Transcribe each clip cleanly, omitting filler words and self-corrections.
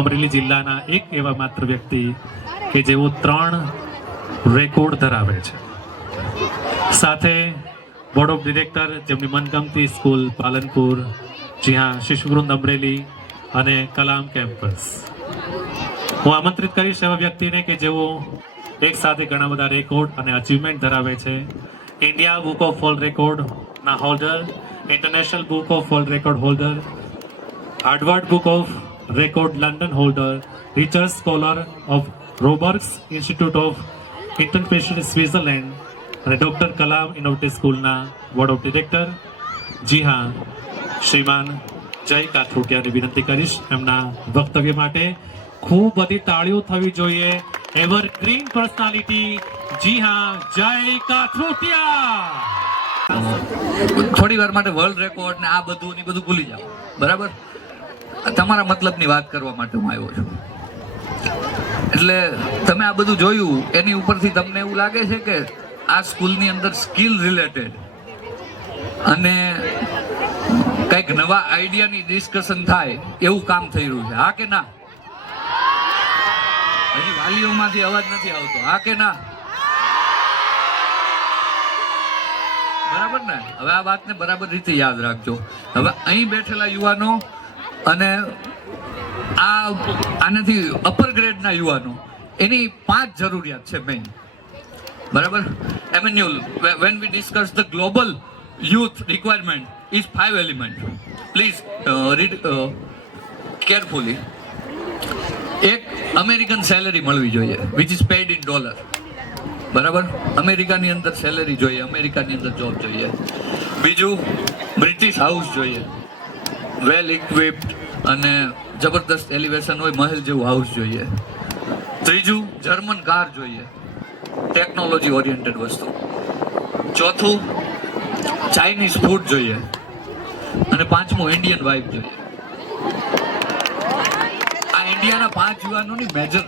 અમરેલી જિલ્લાના એક એવા માત્ર વ્યક્તિ કે જેઓ 3 રેકોર્ડ ધરાવે છે. સાથે બોર્ડ ઓફ ડિરેક્ટર જેમની મનગમતી સ્કૂલ પાલનપુર, જી હા શિશુવૃંદ અમરેલી અને કલામ કેમ્પસ. હું આમંત્રિત કરીશ એવા વ્યક્તિને કે જેઓ એક સાથે ઘણા બધા રેકોર્ડ અને અચીવમેન્ટ ધરાવે છે. ઇન્ડિયા બુક ઓફ વર્લ્ડ રેકોર્ડના holder, international book of world record holder, Harvard book of record London holder, research scholar of Roberts institute of international Switzerland અને ડોક્ટર કલામ ઇનોવેટિવ સ્કૂલના બોર્ડ ઓફ ડિરેક્ટર. જી હા, શ્રીમાન જય કાથરોટિયાને વિનંતી કરીશ એમના વક્તવ્ય માટે. ખૂબ બધી તાળીઓ થવી જોઈએ. એવરગ્રીન પર્સનાલિટી, જી હા, જય કાથરોટિયા. થોડી વાર માટે વર્લ્ડ રેકોર્ડ ને આ બધું ભૂલી જાઓ, બરાબર? તમારા મતલબની વાત કરવા માટે હું આવ્યો છું. એટલે તમે આ બધું જોયું, એની ઉપરથી તમને એવું લાગે છે કે આ સ્કૂલની અંદર સ્કિલ રિલેટેડ અને કંઈક નવા આઈડિયાની ડિસ્કશન થાય એવું કામ થઈ રહ્યું છે, હા કે ના? હજી વાલીઓમાંથી અવાજ નથી આવતો, હા કે ના? બરાબર ને? હવે આ વાતને બરાબર રીતે યાદ રાખજો. હવે અહીં બેઠેલા યુવાનો અને આનાથી અપર ગ્રેડના યુવાનો, એની 5 જરૂરિયાત છે મેઇન, બરાબર? એમેન્યુઅલ, when we discuss the global youth requirement is 5 element. Please read carefully. એક, અમેરિકન સેલરી મળવી જોઈએ, which is paid in dollar, બરાબર? અમેરિકાની અંદર સેલરી જોઈએ, અમેરિકાની અંદર જોબ જોઈએ. બીજું, બ્રિટિશ હાઉસ જોઈએ, વેલ ઇક્વિપ્ડ અને જબરદસ્ત એલિવેશન હોય, મહેલ જેવું હાઉસ જોઈએ. ત્રીજું, જર્મન કાર જોઈએ, ટેકનોલોજી ઓરિએન્ટેડ વસ્તુ. ચોથું, ચાઇનીઝ ફૂડ જોઈએ. અને પાંચમું, ઇન્ડિયન વાઇફ જોઈએ. આ ઇન્ડિયાના 5 યુવાનોની મેજર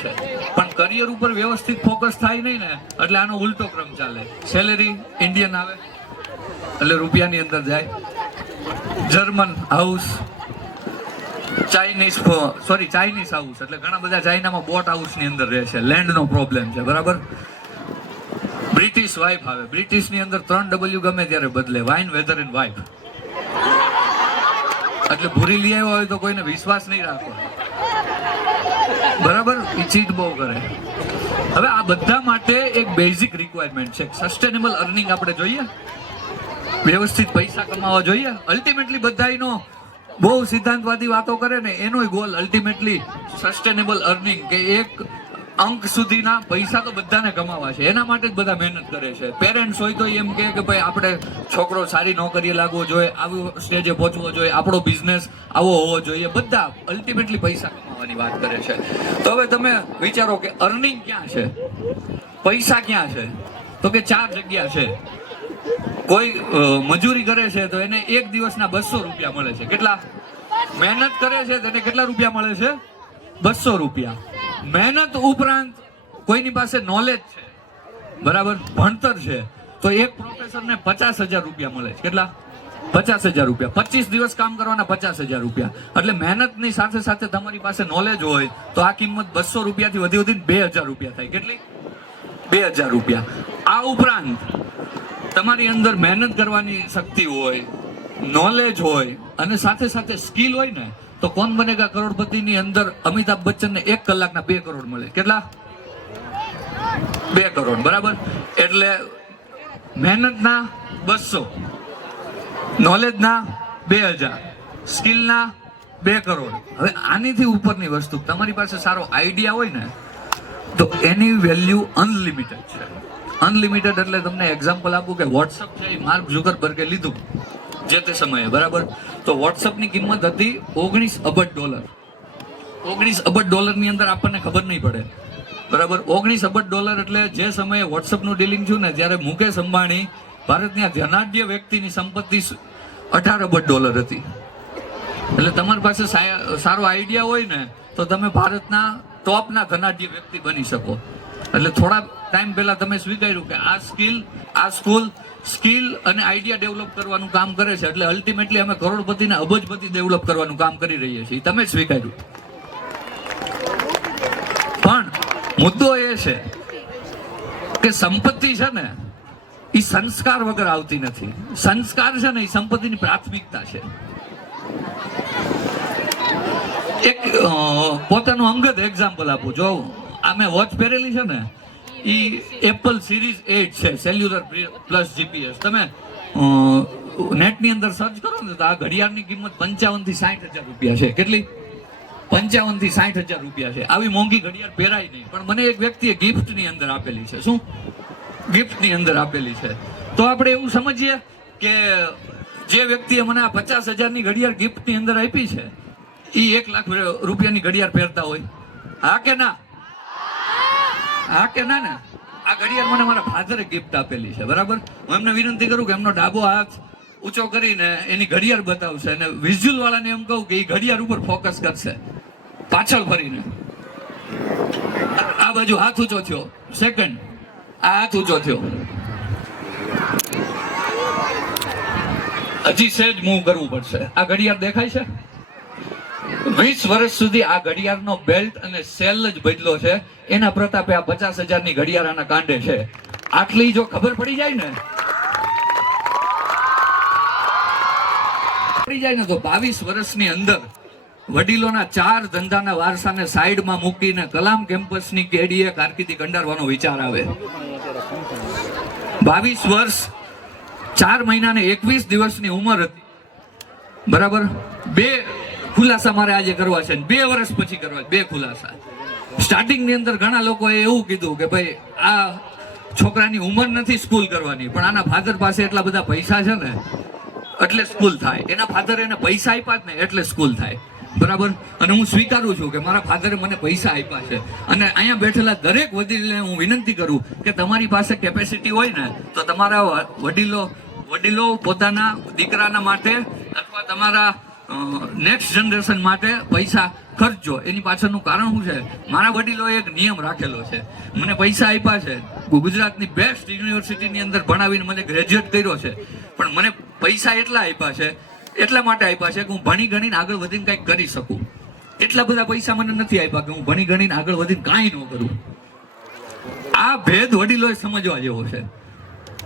છે. પણ કરિયર ઉપર વ્યવસ્થિત ફોકસ થાય નહીં ને, એટલે આનો ઉલટો ક્રમ ચાલે. સેલેરી ઇન્ડિયન આવે એટલે રૂપિયાની અંદર જાય. જર્મન હાઉસ, ચાઇનીઝ હાઉસ એટલે ઘણા બધા ચાઇનામાં બોટ હાઉસની અંદર રહે છે, લેન્ડનો પ્રોબ્લેમ છે, બરાબર? બ્રિટિશ વાઇફ આવે, બ્રિટિશની અંદર 3 W ગમે ત્યારે બદલે, વાઇન, વેધર એન્ડ વાઇફ. એટલે ભૂરી લઈ આવ્યો હોય તો કોઈને વિશ્વાસ નહીં રાખવો, બરાબર? એ ચીટ બહુ કરે. હવે આ બધા માટે એક બેઝિક રિક્વાયરમેન્ટ છે, સસ્ટેનેબલ અર્નિંગ આપણે જોઈએ, વ્યવસ્થિત પૈસા કમાવા જોઈએ. અલ્ટિમેટલી બધાનો બહુ સિદ્ધાંતવાદી વાતો કરે ને, એનો ગોલ અલ્ટિમેટલી સસ્ટેનેબલ અર્નિંગ, કે એક અંક સુધીના પૈસા તો બધાને કમાવા છે, એના માટે જ બધા મહેનત કરે છે. પેરેન્ટ્સ હોય તો એમ કે ભાઈ આપણે છોકરો સારી નોકરીએ લાગવો જોઈએ, આવું સ્ટેજે પહોંચવો જોઈએ, આપણો બિઝનેસ આવો હોવો જોઈએ. બધા અલ્ટિમેટલી પૈસા કમાવાની વાત કરે છે. તો હવે તમે વિચારો કે અર્નિંગ ક્યાં છે, પૈસા ક્યાં છે? તો કે 4 જગ્યા છે. કોઈ મજૂરી કરે છે તો એને એક દિવસના 200 રૂપિયા મળે છે. કેટલા? મહેનત કરે છે તો એને કેટલા રૂપિયા મળે છે? 200 રૂપિયા. મહેનત ઉપરાંત કોઈની પાસે નોલેજ છે, બરાબર, ભણતર છે, તો એક પ્રોફેસરને 50,000 રૂપિયા મળે છે. કેટલા? 50,000 રૂપિયા. 25 દિવસ કામ કરવાના 50,000 રૂપિયા. એટલે મહેનતની સાથે સાથે તમારી પાસે નોલેજ હોય તો આ કિંમત 200 રૂપિયાથી વધીને 2,000 રૂપિયા થાય. કેટલી? 2,000 રૂપિયા. આ ઉપરાંત તમારી અંદર મહેનત કરવાની શક્તિ હોય, નોલેજ હોય અને સાથે સાથે સ્કિલ હોય ને, તો કોણ બનેગા કરોડપતિની અંદર અમિતાભ બચ્ચનને 1 કલાકના 2 કરોડ મળે. કેટલા? 2 કરોડ, બરાબર? એટલે મહેનતના 200, નોલેજના 2,000, સ્કિલના 2 કરોડ. હવે આનીથી ઉપરની વસ્તુ, તમારી પાસે સારો આઈડિયા હોય ને, તો એની વેલ્યુ અનલિમિટેડ છે. અનલિમિટેડ એટલે તમને એક્ઝામ્પલ આપું કે વોટ્સઅપ છે, એ માર્ક ઝુકરબર્ગે લીધું જે તે સમયે, બરાબર? તો વોટ્સઅપની કિંમત હતી $19 અબજ. $19 અબજ ની અંદર આપણને ખબર નહીં પડે, બરાબર? $19 અબજ એટલે જે સમયે વોટ્સઅપનું ડીલિંગ થયું ને, ત્યારે મુકેશ અંબાણી ભારતની ધનાઢ્ય વ્યક્તિની સંપત્તિ $18 અબજ હતી. એટલે તમારી પાસે સારો આઈડિયા હોય ને, તો તમે ભારતના ટોપના ધનાઢ્ય વ્યક્તિ બની શકો. એટલે થોડા ટાઈમ પહેલા તમે સ્વીકાર્યું કે આ સ્કૂલ સ્કિલ અને આઈડિયા ડેવલપ કરવાનું કામ કરે છે. એટલે અલ્ટિમેટલી અમે કરોડપતિ ને અબજપતિ ડેવલપ કરવાનું કામ કરી રહીએ છીએ. તમે જ સ્વીકાર્યું, મુદ્દો એ છે કે સંપત્તિ છે ને એ સંસ્કાર વગર આવતી નથી. સંસ્કાર છે ને એ સંપત્તિની પ્રાથમિકતા છે. એક પોતાનું અંગત એક્ઝામ્પલ આપું. જો આ મેં વોચ પહેરેલી છે ને એ એપલ સિરીઝ 8 છે, સેલ્યુલર પ્લસ જીપીએસ. તમે નેટની અંદર સર્ચ કરો ને તો આ ઘડિયાળની કિંમત 55 થી 60,000 રૂપિયા છે. કેટલી? 55 થી 60,000 રૂપિયા છે. આવી મોંઘી ઘડિયાળ પહેરાય નહીં, પણ મને એક વ્યક્તિએ ગિફ્ટની અંદર આપેલી છે. શું ગિફ્ટની અંદર આપેલી છે? તો આપણે એવું સમજીએ કે જે વ્યક્તિએ મને આ 50,000ની ઘડિયાળ ગિફ્ટની અંદર આપી છે એ 1 લાખ રૂપિયાની ઘડિયાળ પહેરતા હોય? હા કે ના? હા કે ના? ને આ ઘડિયાળ મને મારા ફાધરે ગિફ્ટ આપેલી છે, બરાબર. હું એમને વિનંતી કરું કે એમનો ડાબો હાથ ઊંચો કરીને એની ઘડિયાળ બતાવશે અને વિઝ્યુઅલ વાળાને એમ કહું કે એ ઘડિયાળ ઉપર ફોકસ કરશે પાછળ ફરીને. આ બાજુ હાથ ઊંચો થયો, સેકન્ડ. આ હાથ ઊંચો થયો, હજી સહેજ મૂવ કરવું પડશે. આ ઘડિયાળ દેખાય છે? 20 વર્ષ સુધી આ ઘડિયાળનો બેલ્ટ અને સેલ જ બદલો છે. એના પ્રતાપે આ 50,000ની ઘડિયાળ આના કાંડે છે. આટલી જો ખબર પડી જાય ને તો 22 વર્ષની અંદર વડીલોના 4 ધંધાના વારસાને સાઈડમાં મૂકીને કલામ કેમ્પસની કેડીએ કારકિર્દી કંડારવાનો વિચાર આવે. 22 વર્ષ 4 મહિના ને 21 દિવસની ઉંમર હતી, બરાબર. 2 ખુલાસા મારે આજે કરવા છે, 2 વર્ષ પછી કરવા છે. 2 ખુલાસા. સ્ટાર્ટિંગની અંદર ઘણા લોકોએ એવું કીધું કે ભાઈ આ છોકરાની ઉંમર નથી સ્કૂલ કરવાની, પણ આના ફાધર પાસે એટલા બધા પૈસા છે ને એટલે સ્કૂલ થાય. એના ફાધરે એને પૈસા આપ્યા જ ને એટલે સ્કૂલ થાય, બરાબર. અને હું સ્વીકારું છું કે મારા ફાધરે મને પૈસા આપ્યા છે. અને અહીંયા બેઠેલા દરેક વડીલને હું વિનંતી કરું કે તમારી પાસે કેપેસિટી હોય ને તો તમારા વડીલો પોતાના દીકરાના માટે અથવા તમારા નેક્સ્ટ જનરેશન માટે પૈસા ખર્ચજો. એની પાછળનું કારણ શું છે? મારા વડીલોએ એક નિયમ રાખેલો છે. મને પૈસા આપ્યા છે, ગુજરાતની બેસ્ટ યુનિવર્સિટીની અંદર ભણાવીને મને ગ્રેજ્યુએટ કર્યો છે, પણ મને પૈસા એટલા આપ્યા છે, એટલા માટે આપ્યા છે કે હું ભણી ગણીને આગળ વધીને કંઈક કરી શકું. એટલા બધા પૈસા મને નથી આપ્યા કે હું ભણી ગણીને આગળ વધીને કાંઈ ન કરું. આ ભેદ વડીલોએ સમજવા જેવો છે.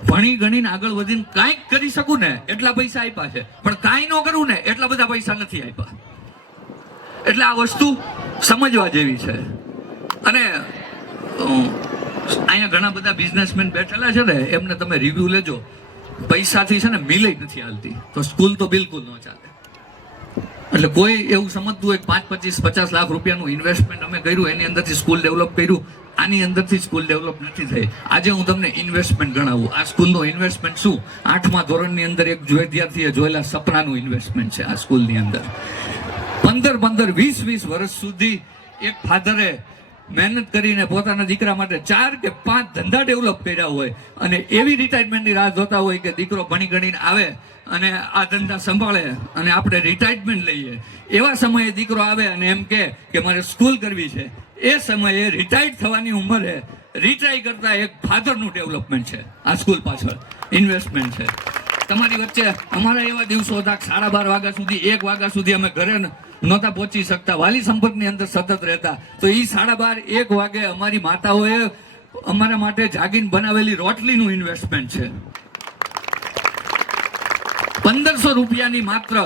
ભણી ગણીને આગળ વધીને કાંઈક કરી શકું ને એટલા પૈસા આપ્યા છે, પણ કાંઈ ન કરું ને એટલા બધા પૈસા નથી આપ્યા. એટલે આ વસ્તુ સમજવા જેવી છે. અને અહીંયા ઘણા બધા બિઝનેસમેન બેઠેલા છે ને, એમને તમે રિવ્યુ લેજો. પૈસાથી છે ને મિલે નથી હાલતી, તો સ્કૂલ તો બિલકુલ ન ચાલે. એટલે કોઈ એવું સમજતું હોય 5, 25, 50 લાખ રૂપિયાનું ઇન્વેસ્ટમેન્ટ અમે કર્યું, એની અંદરથી સ્કૂલ ડેવલપ કર્યું, આની અંદરથી સ્કૂલ ડેવલપ નથી થઈ. આજે હું તમને ઇન્વેસ્ટમેન્ટ ગણાવું. આ સ્કૂલનું ઇન્વેસ્ટમેન્ટ શું? 8મા ધોરણની અંદર એક વિદ્યાર્થીએ જોયેલા સપનાનું ઇન્વેસ્ટમેન્ટ છે આ સ્કૂલની અંદર. 15, 20 વર્ષ સુધી એક ફાધરે મહેનત કરીને પોતાના દીકરા માટે 4 કે 5 ધંધા ડેવલપ કર્યા હોય અને એવી રિટાયરમેન્ટની રાહ જોતા હોય કે દીકરો ભણી ગણીને આવે અને આ ધંધા સંભાળે અને આપણે રિટાયરમેન્ટ લઈએ. એવા સમયે દીકરો આવે અને એમ કે મારે સ્કૂલ કરવી છે. એ સમયે રિટાયર્ડ થવાની ઉંમરે રિટાયર કરતા એક ફાધરનું ડેવલપમેન્ટ છે આ સ્કૂલ પાછળ ઇન્વેસ્ટમેન્ટ છે. તમારી વચ્ચે અમારા એવા દિવસો હતા 12:30 વાગ્યા સુધી 1 વાગ્યા સુધી અમે ઘરે નહોતા પહોંચી શકતા, વાલી સંપર્કની અંદર સતત રહેતા. તો એ 12:30, 1 વાગે અમારી માતાઓએ અમારા માટે જાગીને બનાવેલી રોટલીનું ઇન્વેસ્ટમેન્ટ છે. 1500 રૂપિયાની માત્ર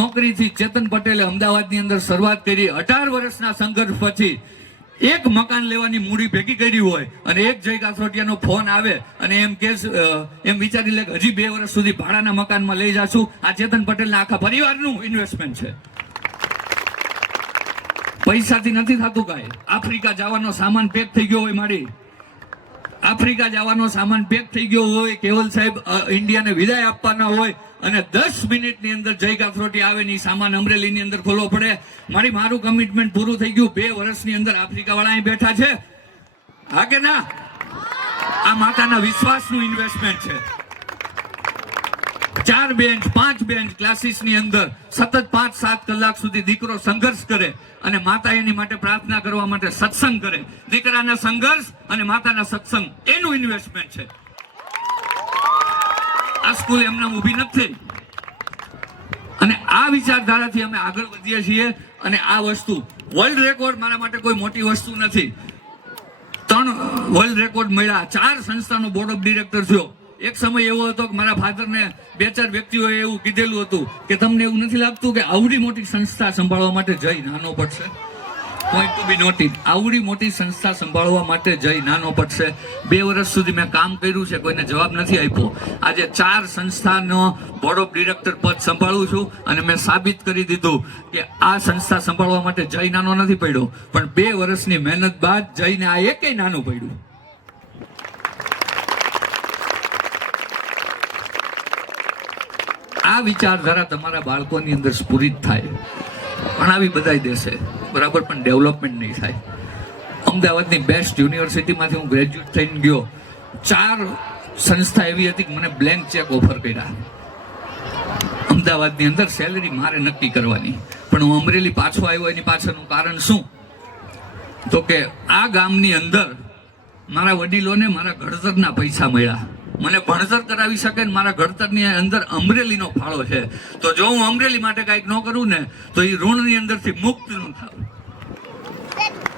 નોકરીથી ચેતન પટેલે અમદાવાદની અંદર શરૂઆત કરી. 18 વર્ષના સંઘર્ષ પછી એક મકાન લેવાની મૂડી ભેગી કરી હોય અને એક જય કાથરોટિયાનો ફોન આવે અને એમ વિચારી લે કે હજી 2 વર્ષ સુધી ભાડાના મકાનમાં લઈ જાશું. આ ચેતન પટેલના આખા પરિવારનું ઇન્વેસ્ટમેન્ટ છે. પૈસાથી નથી થતું કાંઈ. આફ્રિકા જવાનો સામાન પેક થઈ ગયો હોય, મારી આફ્રિકા જવાનો સામાન પેક થઈ ગયો હોય, કેવલ સાહેબ ઇન્ડિયાને વિદાય આપવાના હોય અને 10 મિનિટની અંદર જય કાથરોટી આવે ને સામાન અમરેલીની અંદર ખોલવો પડે. મારું કમિટમેન્ટ પૂરું થઈ ગયું. 2 વર્ષની અંદર આફ્રિકા વાળા અહીં બેઠા છે, હા કે ના? આ માતાના વિશ્વાસનું ઇન્વેસ્ટમેન્ટ છે. 4 બેન્ચ 5 બેન્ચ ક્લાસીસની અંદર સતત 5-7 કલાક સુધી દીકરો સંઘર્ષ કરે અને માતા એની માટે પ્રાર્થના કરવા માટે સત્સંગ કરે. દીકરાના સંઘર્ષ અને માતાના સત્સંગ એનું ઇન્વેસ્ટમેન્ટ છે. આ સ્કૂલ એમને ઊભી નથી. અને આ વિચારધારાથી અમે આગળ વધીએ છીએ. અને આ વસ્તુ વર્લ્ડ રેકોર્ડ મારા માટે કોઈ મોટી વસ્તુ નથી. વર્લ્ડ રેકોર્ડ મળ્યા, 4 સંસ્થાનો બોર્ડ ઓફ ડિરેક્ટર થયો. એક સમય એવો હતો કે મારા ફાધરને 2-4 વ્યક્તિઓએ એવું કીધેલું હતું કે તમને એવું નથી લાગતું કે આવડી મોટી સંસ્થા સંભાળવા માટે જય નાનો પડશે? પોઈન્ટ ટુ બી નોટેડ, આવડી મોટી સંસ્થા સંભાળવા માટે જય નાનો પડશે. 2 વર્ષ સુધી મેં કામ કર્યું છે, કોઈને જવાબ નથી આપ્યો. આજે 4 સંસ્થાનો બોર્ડ ઓફ ડિરેક્ટર પદ સંભાળું છું અને મેં સાબિત કરી દીધું કે આ સંસ્થા સંભાળવા માટે જય નાનો નથી પડ્યો, પણ 2 વર્ષની મહેનત બાદ જયને આ એકેય નાનું પડ્યું. આ વિચારધારા તમારા બાળકોની અંદર સ્ફુરિત થાય, ભણાવી બધાય દેશે બરાબર, પણ ડેવલપમેન્ટ નહીં થાય. અમદાવાદની બેસ્ટ યુનિવર્સિટીમાંથી હું ગ્રેજ્યુએટ થઈને ગયો, 4 સંસ્થા એવી હતી કે મને બ્લેન્ક ચેક ઓફર કર્યા અમદાવાદની અંદર, સેલરી મારે નક્કી કરવાની. પણ હું અમરેલી પાછો આવ્યો, એની પાછળનું કારણ શું? તો કે આ ગામની અંદર મારા વડીલોને મારા ઘડતરના પૈસા મળ્યા. મને ભણતર કરાવી શકે ને મારા ઘડતરની અંદર અમરેલીનો ફાળો છે. તો જો હું અમરેલી માટે કાંઈક ન કરું ને તો એ ઋણની અંદરથી મુક્ત ન થાવ.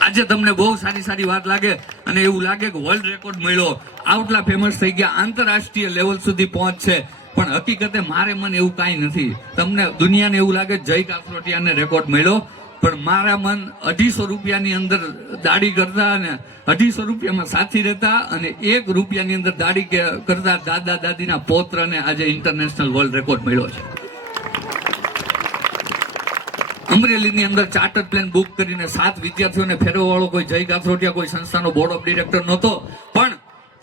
આજે તમને બહુ સારી વાત લાગે અને એવું લાગે કે વર્લ્ડ રેકોર્ડ મળ્યો, આટલા ફેમસ થઈ ગયા, આંતરરાષ્ટ્રીય લેવલ સુધી પહોંચશે, પણ હકીકતે મારે મને એવું કાંઈ નથી. તમને દુનિયાને એવું લાગે જય કાથરોટિયાને રેકોર્ડ મળ્યો, પણ મારા મન 250 રૂપિયાની અંદર દાઢી કરતા અને 250 રૂપિયામાં સાથી રહેતા અને 1 રૂપિયાની અંદર દાઢી કરતા દાદા દાદીના પૌત્રને આજે ઇન્ટરનેશનલ વર્લ્ડ રેકોર્ડ મળ્યો છે. અમરેલીની અંદર ચાર્ટર્ડ પ્લેન બુક કરીને 7 વિદ્યાર્થીઓને ફેરવવા વાળો કોઈ જય કાથરોટિયા કોઈ સંસ્થાનો બોર્ડ ઓફ ડિરેક્ટર નહોતો, પણ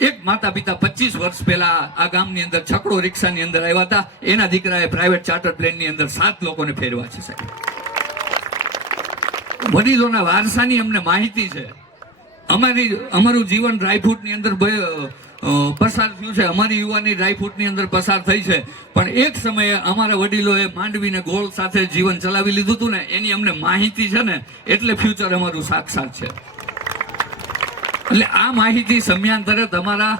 એક માતા પિતા 25 વર્ષ પહેલા આ ગામની અંદર છકડો રિક્ષાની અંદર આવ્યા હતા, એના દીકરાએ પ્રાઇવેટ ચાર્ટર્ડ પ્લેનની અંદર 7 લોકોને ફેરવા છે. સાહેબ, વડીલોના વારસાની અમને માહિતી છે. અમારું જીવન ડ્રાયફ્રૂટની અંદર પસાર થયું છે, અમારી યુવાની ડ્રાયફ્રૂટની અંદર પસાર થઈ છે, પણ એક સમયે અમારા વડીલોએ માંડવીને ગોળ સાથે જીવન ચલાવી લીધું હતું ને, એની અમને માહિતી છે ને, એટલે ફ્યુચર અમારું સાક્ષાત છે. એટલે આ માહિતી સમયાંતરે તમારા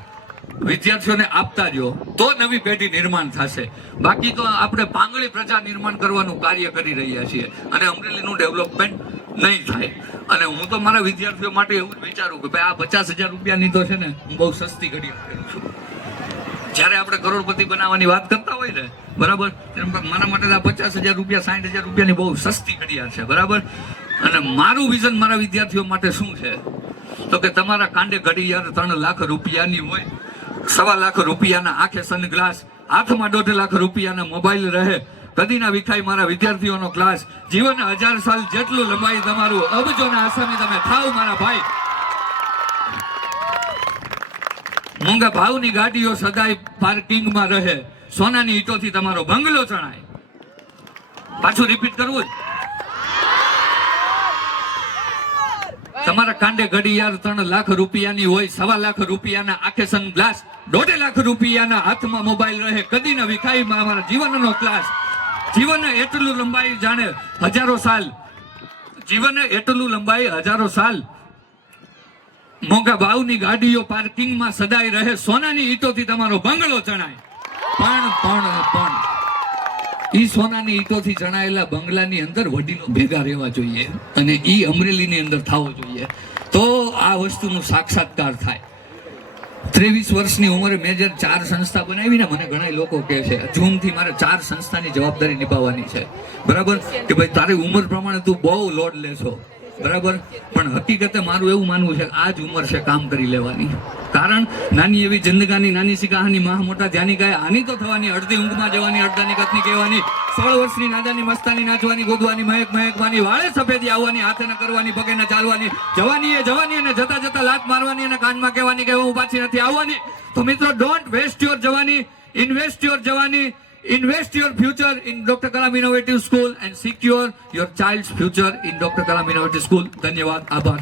વિદ્યાર્થીઓને આપતા રહ્યો તો નવી પેઢી નિર્માણ થશે. બાકી તો આપણે પાંગળી પ્રજા નિર્માણ કરવાનું કાર્ય કરી રહ્યા છીએ અને અમરેલીનું ડેવલપમેન્ટ નહીં થાય. અને હું તો મારા વિદ્યાર્થીઓ માટે એવું જ વિચારું કે ભાઈ આ 50,000 રૂપિયાની તો છે ને, હું બહુ સસ્તી ઘડિયાળ કરું છું. જ્યારે આપણે કરોડપતિ બનાવવાની વાત કરતા હોય ને, બરાબર, મારા માટે આ 50,000 રૂપિયા 60,000 રૂપિયાની બહુ સસ્તી ઘડિયાળ છે, બરાબર. અને મારું વિઝન મારા વિદ્યાર્થીઓ માટે શું છે તો કે તમારા કાંડે ઘડિયાળ 3 લાખ રૂપિયાની હોય, 1.25 લાખ રૂપિયાના આંખે સનગ્લાસ, હાથમાં 1.5 લાખ રૂપિયાના મોબાઈલ રહે, કદી ના વિખાય મારા વિદ્યાર્થીઓનો ક્લાસ, જીવન 1000 સાલ જેટલું લંબાઈ તમારું, અબજોના આસામી તમે થાવ મારા ભાઈ. મોંઘા ભાવની ગાડીઓ સદાય પાર્કિંગમાં રહે, સોનાની ઈંટોથી તમારો બંગલો ચણાય. પાછું રિપીટ કરવું, તમારા કાંડે ઘડિયાળ 3 લાખ રૂપિયાની હોય, 1.25 લાખ રૂપિયાના આંખે સનગ્લાસ, 1.5 લાખ રૂપિયાના હાથમાં મોબાઈલ રહે, કદી ના વિખાય મારા જીવનનો ક્લાસ. જીવન એટલું લંબાઈ જાણે 1000 સાલ, જીવન એટલું લંબાઈ 1000 સાલ, મોંઘા ભાવની ગાડીઓ પાર્કિંગમાં સદાય રહે, સોનાની ઈંટોથી તમારો બંગલો ચણાય. પણ ઈ સોનાની ઈંટોથી ચણાયેલા બંગલાની અંદર વડીલો ભેગા રહેવા જોઈએ અને ઈ અમરેલીની અંદર થવો જોઈએ, તો આ વસ્તુનો સાક્ષાત્કાર થાય. 23 વર્ષની ઉંમરે મેં જ્યારે 4 સંસ્થા બનાવી ને, મને ઘણા લોકો કહે છે જૂનથી મારે 4 સંસ્થાની જવાબદારી નિભાવવાની છે, બરાબર, કે ભાઈ તારી ઉંમર પ્રમાણે તું બહુ લોડ લેશો, બરાબર. પણ હકીકતે મારું એવું માનવું છે કે આ જ ઉંમર છે કામ કરી લેવાની. કારણ નાની એવી જિંદગાની નાની સી કહાની મહા મોટા ધ્યાની ગાય, આની તો થવાની, અડધી ઊંઘમાં જવાની, અડધાની કથની કહેવાની, 16 વર્ષની નાદાની મસ્તાની નાચવાની, ગોદવાની, મહેકવાની, વાળે સફેદી આવવાની, હાથે ન કરવાની, પગે ન ચાલવાની, જવાની અને જતા જતા લાત મારવાની અને કાનમાં કહેવાની કે હું પાછી નથી આવવાની. તો મિત્રો, ડોન્ટ વેસ્ટ યોર જવાની, ઇન્વેસ્ટ યોર જવાની, invest your future in Dr. Kalam Innovative School and secure your child's future in Dr. Kalam Innovative School. ધન્યવાદ, આભાર.